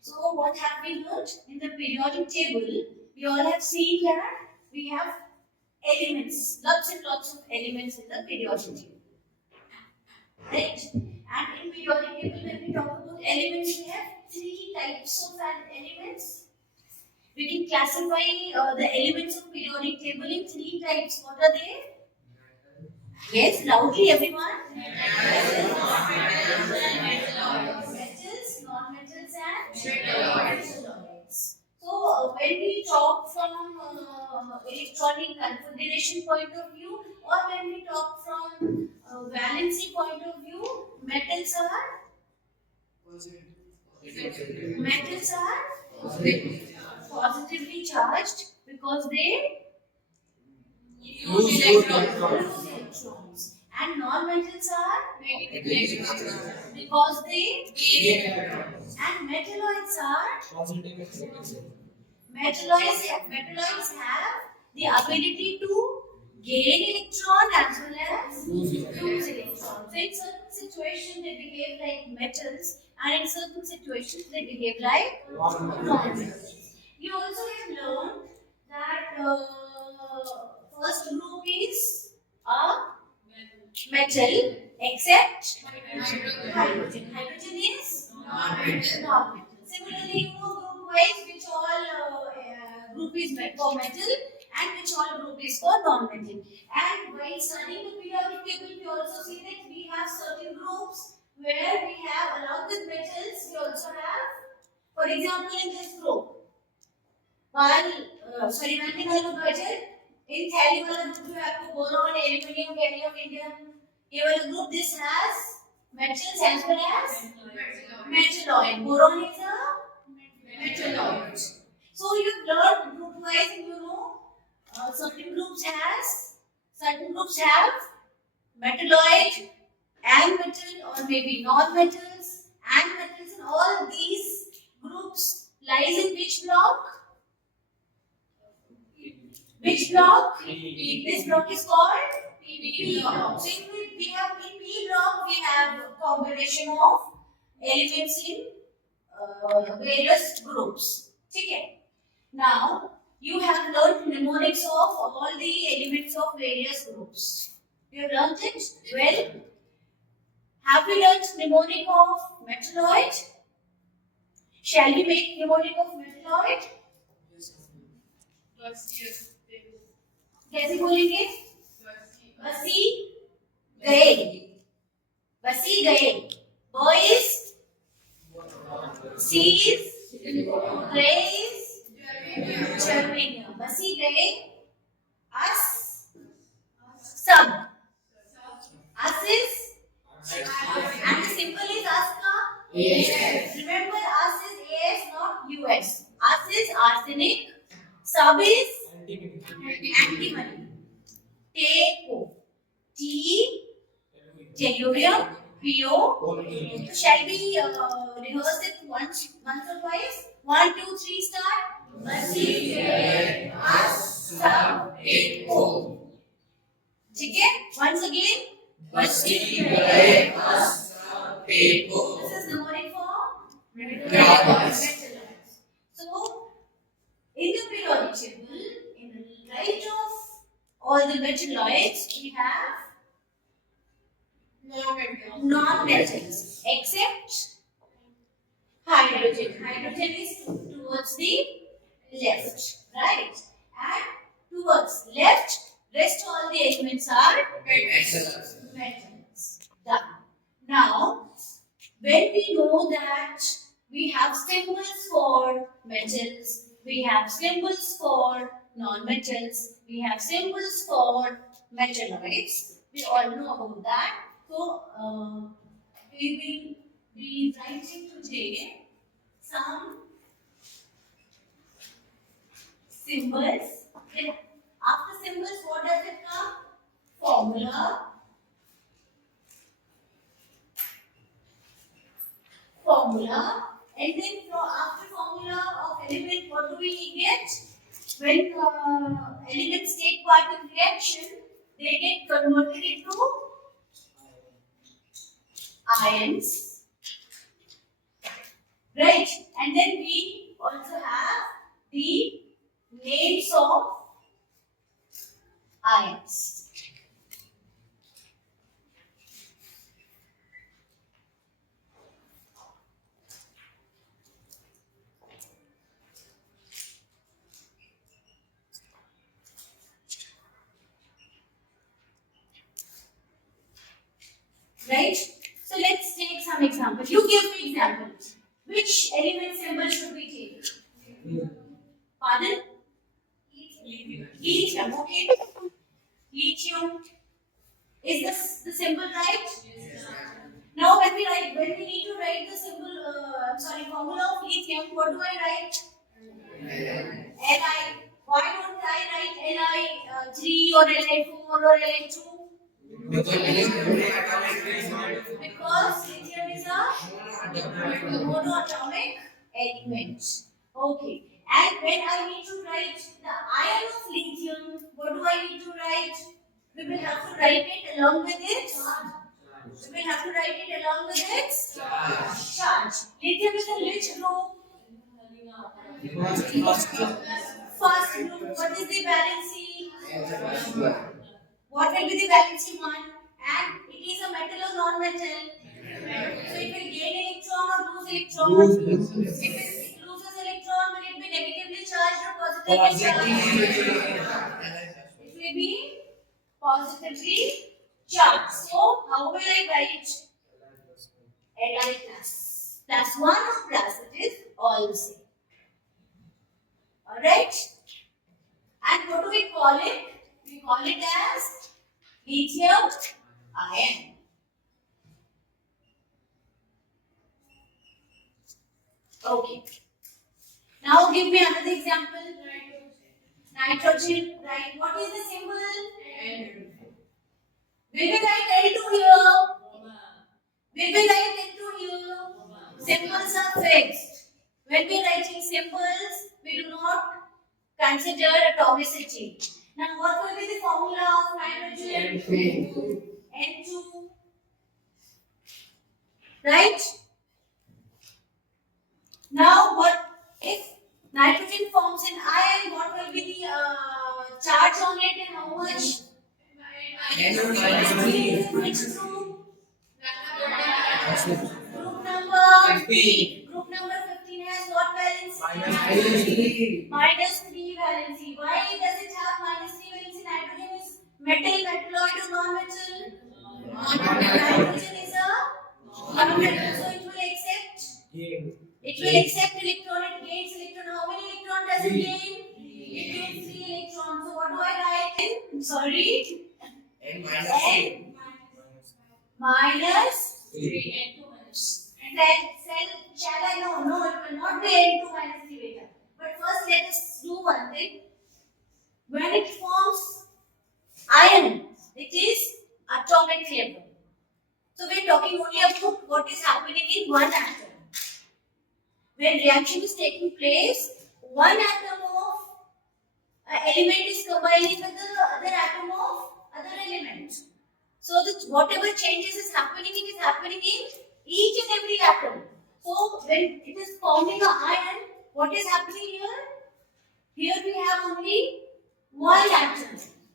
So what have we learned in the periodic table? We all have seen that we have elements, lots and lots of elements in the periodic table, right? And in periodic table, when we talk about elements, we have three types of elements. We can classify the elements of periodic table in three types. What are they? Yes, loudly, everyone. Metals, non-metals, and metalloids. So, when we talk from electronic configuration point of view, or when we talk from valency point of view, metals are positively charged because they use electrons, and non-metals are because they and metalloids have the ability to gain electron as well as lose electron. So in certain situations they behave like metals, and in certain situations they behave like non-metals. You also have learned that first group is a metal except hydrogen. Hydrogen is non-metal. Similarly, you know group wise which all group is for metal and which all group is for non-metal. And while studying the periodic table, we also see that we have certain groups where we have along with metals, we also have, for example, in this group, one thing I look at it, in thally wala group you have boron, aluminum, cadmium, indium. ये वाला group this has metals as well as metalloid. Boron is a metalloid. So you learn group wise, and you know certain groups have metalloid and metal, or maybe non-metals and metals, and all these groups lies in which block? Which block? This block is called P block. So we have in P block we have a combination of elements in various groups. Okay. Now you have learned mnemonics of all the elements of various groups. You have learned it well. Have we learned mnemonic of metalloid? Shall we make mnemonic of metalloid? कैसे बोलेंगे? बसी गए, बसी गए. ब is C is गए is germanium. बसी गए. Us सब. Us is and the symbol is us ka? Yes. Remember us is AS not US. Us is arsenic. Sub is antimony. Teco. T tellurium. PO. Shall we rehearse it once or twice? 1, 2, 3, start. Basi gaye us sab eko. ठीक है? Once again. Basi gaye us sab eko. This is mnemonic for metalloids. So, in the periodic table, in the right of all the metalloids, we have non-metals except hydrogen. Hydrogen is towards the left, right? And towards left, rest all the elements are metals. Done. Now, when we know that we have symbols for metals, we have symbols for non-metals, we have symbols for metalloids, we all know about that. So, we will be writing today some symbols. Then after symbols, what does it come? Formula. And then after formula of element, what do we get? When elements take part in reaction, they get converted into ions. right? And then we also have the names of ions. Right? So let's take some examples. You give me examples. Which element symbol should we take? Pardon? Lithium. Okay. Lithium. Is this the symbol right? Now when we need to write the symbol, formula of lithium, what do I write? Li. Why don't I write Li 3 or Li 4 or Li 2? Because lithium is a monoatomic element. Okay. And when I need to write the ion of lithium, what do I need to write? We will have to write it along with it. We will have to write it along with its charge. Lithium is in which group? First group. What is the valency? What will be the valency 1? And it is a metal or non-metal? So it will gain electron or lose electron? If it loses electron, will it be negatively charged or positively charged? It will be positively charged. So how will I write? Li plus. Plus 1 or plus, it is all the same. Alright? And what do we call it? We call it as lithium ion. Okay. Now give me another example. Nitrogen, right? What is the symbol? N. Will we write N2 here? Will we write N2 here? Symbols are fixed. When we are writing symbols, we do not consider atomicity. Now what will be the formula of nitrogen? N2. N2. Right? Now what if nitrogen forms an ion, what will be the charge on it and how much? Which group? Group number 15. Group number 15 has what valency? -3 valency. Why does it have -3 valency? Nitrogen is metal, metalloid or non-metal? Nitrogen is a non-metal, so it will accept. It will accept electron. It gains electron. How many electron does it gain? It gains 3 electrons. So what do I write? Sorry. N minus 3. And then shall I know? No, it will not be N2 minus 3 later. But first let us do one thing. When it forms ion, it is atomic level. So we are talking only about what is happening in one atom. When reaction is taking place, one atom of element is combining with the other atom of other element. So whatever changes is happening, it is happening in each and every atom. So when it is forming an ion, what is happening here? Here we have only one atom.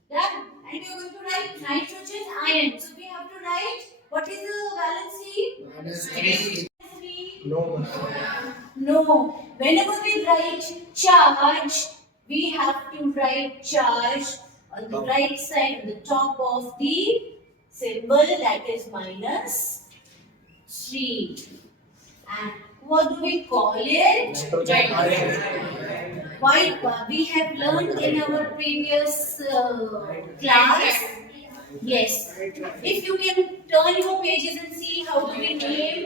Done. And we are going to write nitrogen ion. So we have to write what is the valency? No. No. Whenever we write charge, we have to write charge on the right side, on the top of the symbol, that is -3. And what do we call it? Why? We have learned in our previous class. Yes. If you can turn your pages and see how do we name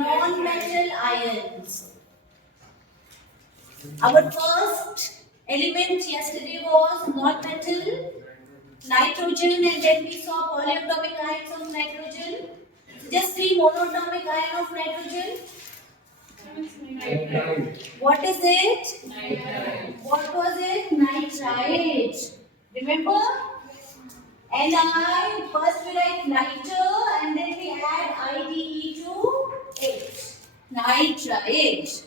non-metal ions. Our first element yesterday was non-metal, nitrogen, and then we saw polyatomic ions of nitrogen. Just 3 monatomic ion of nitrogen. What is it? Nitrite. What was it? Nitrite. Remember? Ni, first we write niter and then we add IDE to it. nitrite.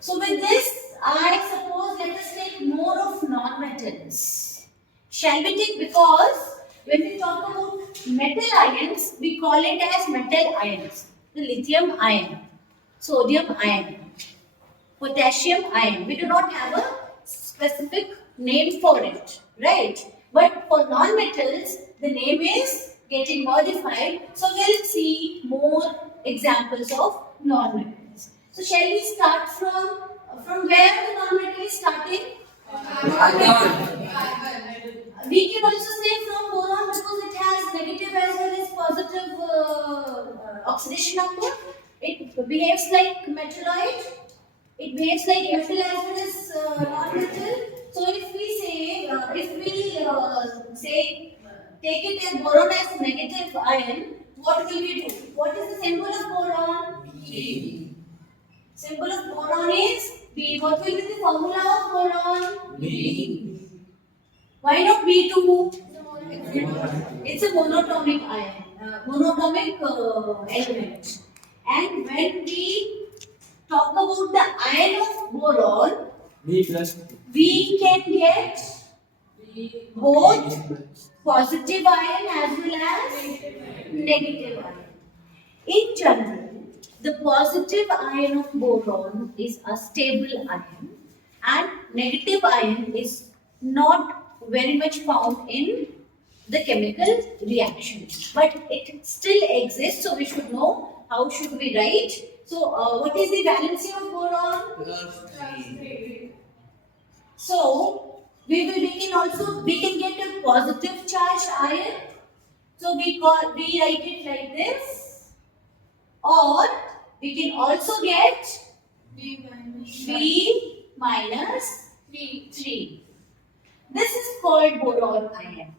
So with this, I suppose let us take more of non-metals. Shall we take, because when we talk about metal ions, we call it as metal ions. The lithium ion, sodium ion, potassium ion. We do not have a specific name for it, right? But for non-metals, the name is getting modified. So we'll see more examples of non-metals. So shall we start from where the non-metal is starting? We can also say from boron because it has negative as well as positive oxidation number. It behaves like metalloid. It behaves like metal as well as non-metal. So if we say, take it as boron as negative ion, what will we do? What is the symbol of boron? B. Symbol of boron is B. What will be the formula of boron? B. Why not B2? It's a monatomic ion, monatomic element. And when we talk about the ion of boron, B plus we can get both positive ion as well as negative ion. In general, the positive ion of boron is a stable ion and negative ion is not very much found in the chemical reaction. But it still exists, so we should know how should we write. So, what is the valency of boron? plus So, we can get a positive charged ion. So we write it like this, or we can also get B minus 3. This is called boron ion.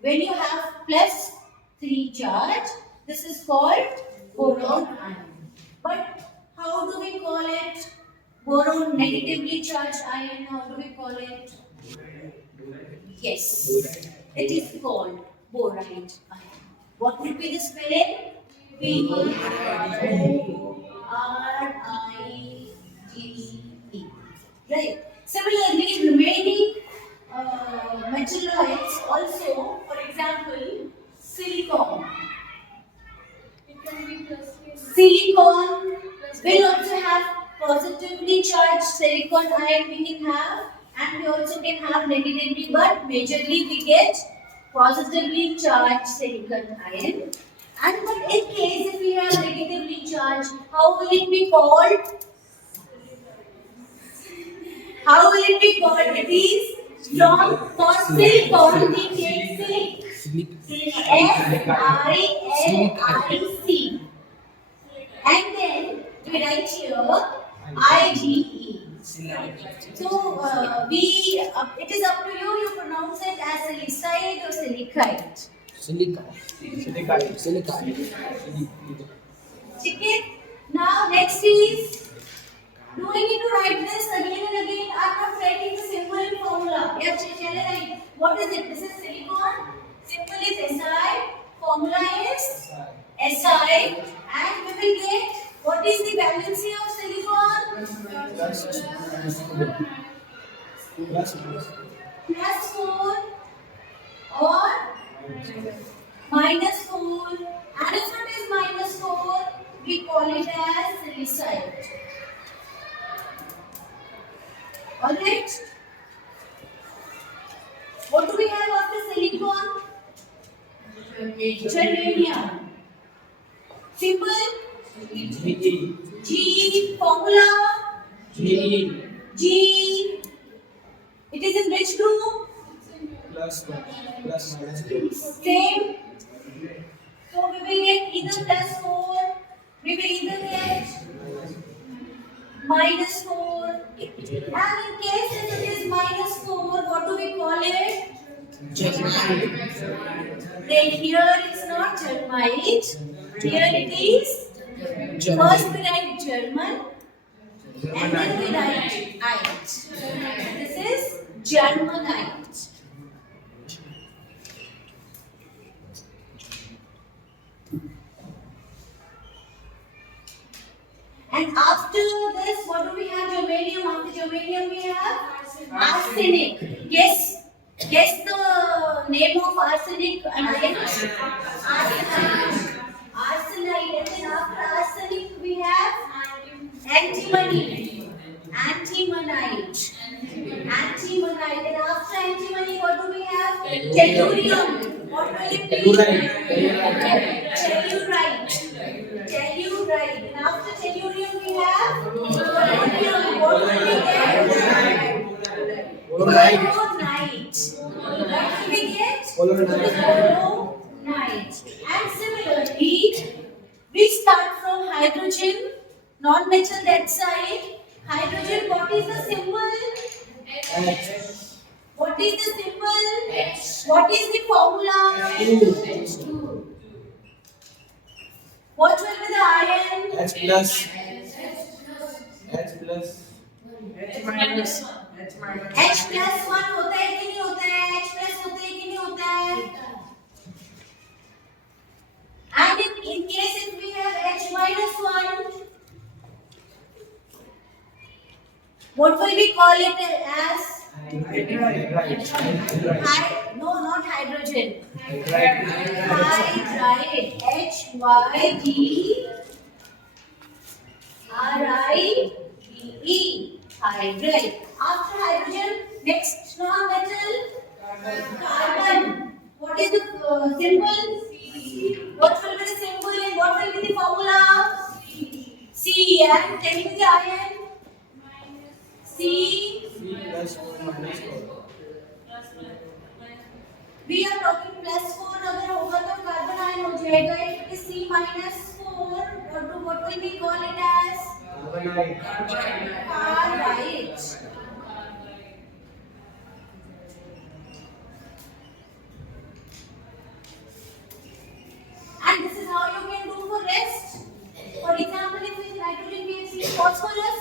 When you have plus 3 charge, this is called boron ion. But how do we call it? Boron negatively charged ion, how do we call it? Yes, it is called boride ion. What would be the spelling? B-O-R-I-D-E. Right. Similarly, remaining metalloids also, for example, silicon. Silicon will also have positively charged silicon ion we can have, and we also can have negatively, but majorly we get positively charged silicon ion. And but in case if we have negatively charged, how will it be called? How will it be called? It is from for silicon we take silic. S-I-L-I-C. And then we write here IgE. So it is up to you. You pronounce it as silicide or silicite. silica Okay. Now next is. Do I need to write this again and again? I'm not writing the symbol in formula. Yes, shall I write? What is it? This is silicon. Symbol is Si. Formula is Si. And we will get what is the valency of silicon? Plus 4 or minus 4. And if it is minus 4, we call it as silicide. Alright. What do we have after silicon? Germanium. Symbol? G. Formula? G. It is in which group? plus minus 2 Same. So we will get either plus 4, we will either get minus 4. And in case if it is minus 4, what do we call it? Then here it's not germite. Here it is. First we write German and then we write ite. This is Germanite. And after this, what do we have? Germanium. After germanium, we have arsenic. Guess the name of arsenic and iron. Arsenite. Arsenite. And then after arsenic, we have antimony. Antimonite. Antimonite. And after antimony, what do we have? Tellurium. What will it be? Tellurite. Tellurite. And after tellurium, we have polonium. What will we get? Polonite. What will we get? Polonite. And similarly, we start from hydrogen, non-metal that side. Hydrogen, what is the symbol? What is the symbol? What is the formula? H2. What will be the iron? H plus. H plus. H plus 1 होता है कि नहीं होता है? H plus होता है कि नहीं होता है? And in case if we have H minus 1, what will we call it as? No, not hydrogen. Hydride. Hydride. Hydride. After hydrogen, next non-metal, carbon. What is the symbol? What will be the symbol and what will be the formula? C. And tell me the iron. C. Plus 4 minus 4. We are talking plus 4. अगर होगा तो carbon ion हो जाएगा. If it is C minus 4, what will we call it as? Carbide. And this is how you can do for rest. For example, if with nitrogen we have seen phosphorus.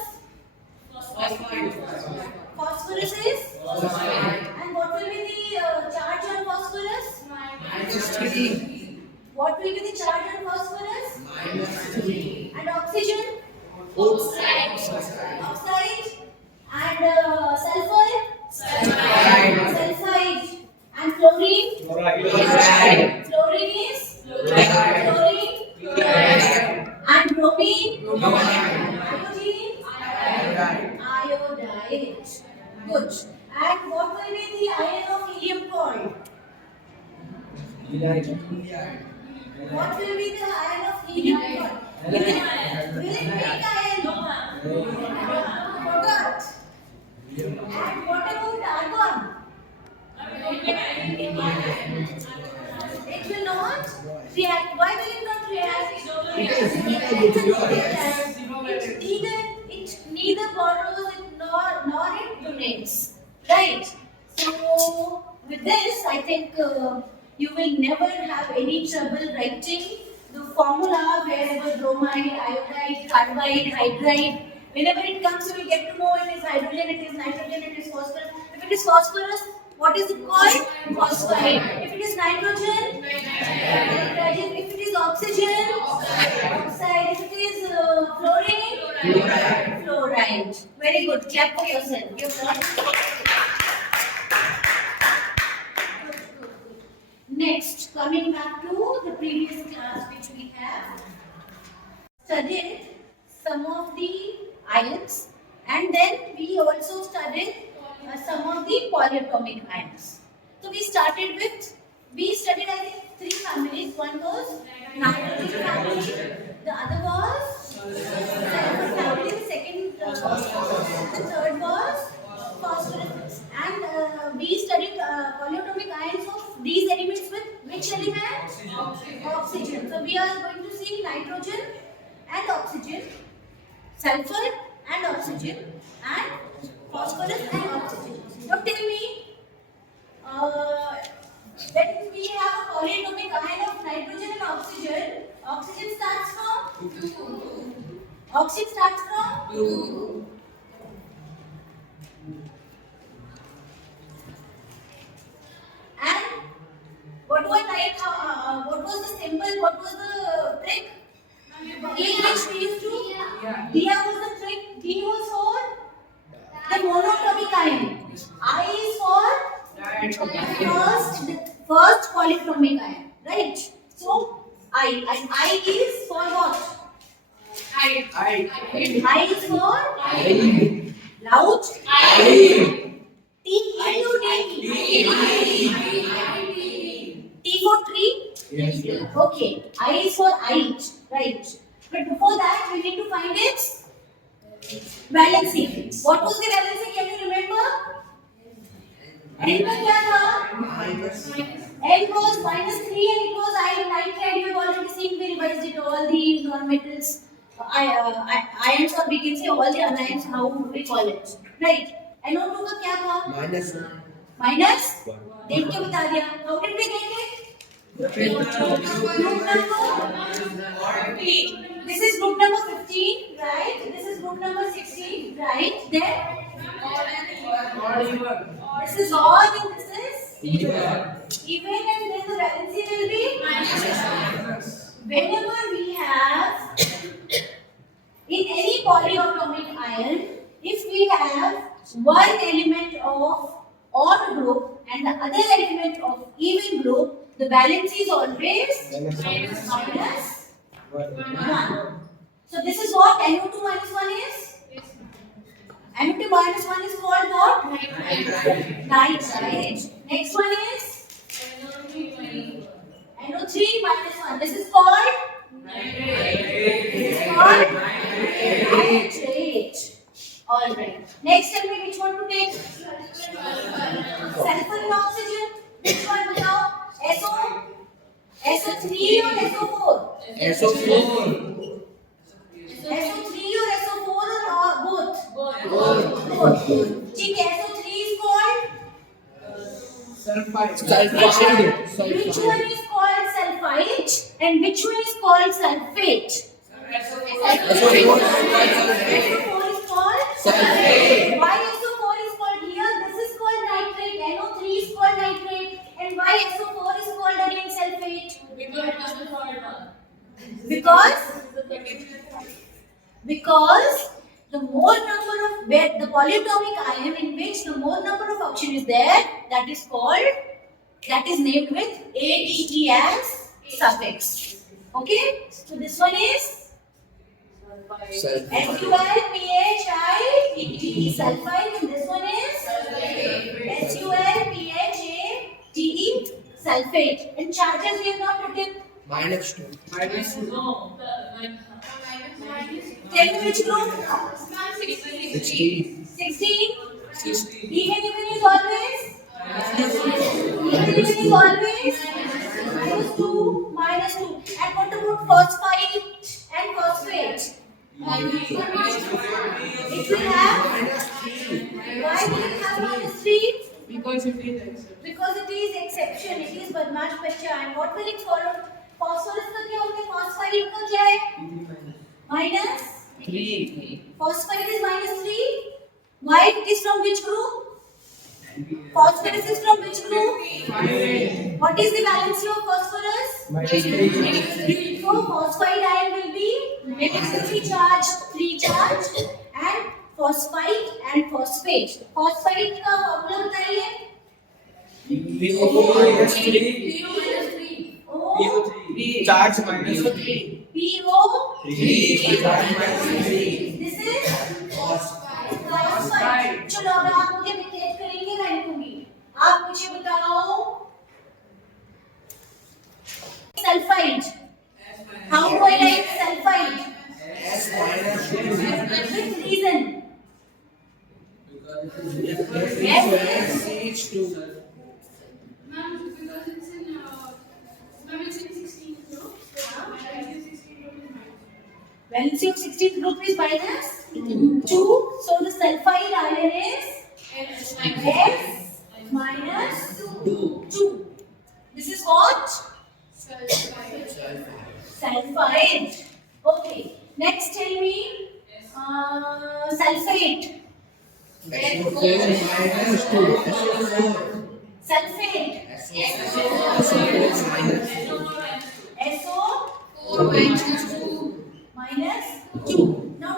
Phosphorus is? And what will be the charge on phosphorus? -3. What will be the charge on phosphorus? -3. And oxygen? Oxide. And sulfur? Sulfide. And fluorine? Fluorine is? Fluorine. And bromine? Iodine? Iodide. Good. And what will be the ion of helium called? What will be the ion of helium called? Will it make ion? Forgot. And what about argon? It will not react. Why will it not react? It neither borrows it nor it donates. Right? So with this, I think you will never have any trouble writing the formula wherever bromide, iodide, carbide, hydride. Whenever it comes, you will get to know it is hydrogen, it is nitrogen, it is phosphorus. If it is phosphorus, what is it called? Phosphide. If it is nitrogen, nitrogen. If it is oxygen, oxide. If it is fluorine, fluoride. Very good. Clap for yourself. You have done. Next, coming back to the previous class which we have studied some of the ions, and then we also studied some of the polyatomic ions. So we studied I think 3 families. One was nitrogen family, the other was sulfur family, the third was phosphorus. And we studied polyatomic ions of these elements with which element? Oxygen. So we are going to see nitrogen and oxygen, sulfur and oxygen, and phosphorus and oxygen. Now tell me, when we have a polyatomic ion of nitrogen and oxygen, oxygen starts from 2. Oxygen starts from 2. And what was what was the symbol? What was the trick? In which we used to Diya was the trick. D was for the monatomic ion. I is for first polyatomic ion, right? So I and I is for what? I is for loud. T U D. T for tree. Okay. I is for height, right? But before that, we need to find its valency. What was the valency? Can you remember? N का क्या था? N was -3 and it was nitride. You have already seen. We revised it. All the non-metals, ions, or we can say all the anions. How we call it, right? NO2 का क्या था? Minus. देख के बता दिया. How did we get it? Group number. This is group number 15, right? This is group number 16, right? Then this is odd and this is even, and then the valency will be whenever we have in any polyatomic ion, if we have one element of odd group and the other element of even group, the valency is always minus 1. So this is what NO2 minus 1 is. NO2 minus 1 is called what? Nitride. Next one is NO3 minus 1. This is called nitrate. Alright. Next, tell me which one to take. Sulfur and oxygen. Which one now? SO3 or SO4? SO3 or SO4 or both? Both. ठीक है. SO3 is called Sulfide. Which one is called sulfite and which one is called sulfate? SO4 is called sulfate. Why SO4 is called here? This is called nitrate. NO3 is called nitrate. And why SO4 is called again sulfate? Because the more number of the polyatomic ion in which the more number of oxygen is there, that is named with ATE as suffix. Okay, so this one is SULPHITE sulfide, and this one is SULPHATE sulfate. And charges we have not written. -2. Tell me which group? 16. 16. Even is always. -2. And what about phosphite and phosphate? It will have. Why will it have -3? Because it is exception. It is बदमाश बच्चा. And what will it follow? Phosphorus का क्या होता है? Phosphite का क्या है? -3. Phosphite is -3. Why? It is from which group? Phosphorus is from which group? What is the valency of phosphorus? So phosphide ion will be negatively charged, free charge, and phosphite and phosphate. Phosphite का formula बताइए. Charge -3. This is phosphide. चलो अब आप मुझे declare करेंगे, मैं लिखूंगी. आप मुझे बताओ sulfide. How do I write sulfide? With reason. Yes. CH2. Valency of 16th group is -2. So the sulfide ion is S -2. This is what? Sulfide. Okay. Next, tell me sulfate. Sulfate. SO -2. Now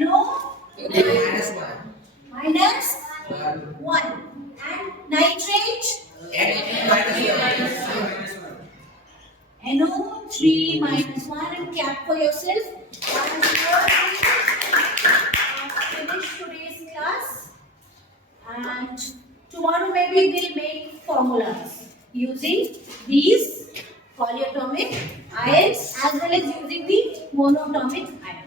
NO minus 1. minus 1 and nitrate NO 3 minus 1 and clap for yourself. And here we finish today's class, and tomorrow maybe we'll make formulas using these polyatomic ions as well as using the monatomic ions.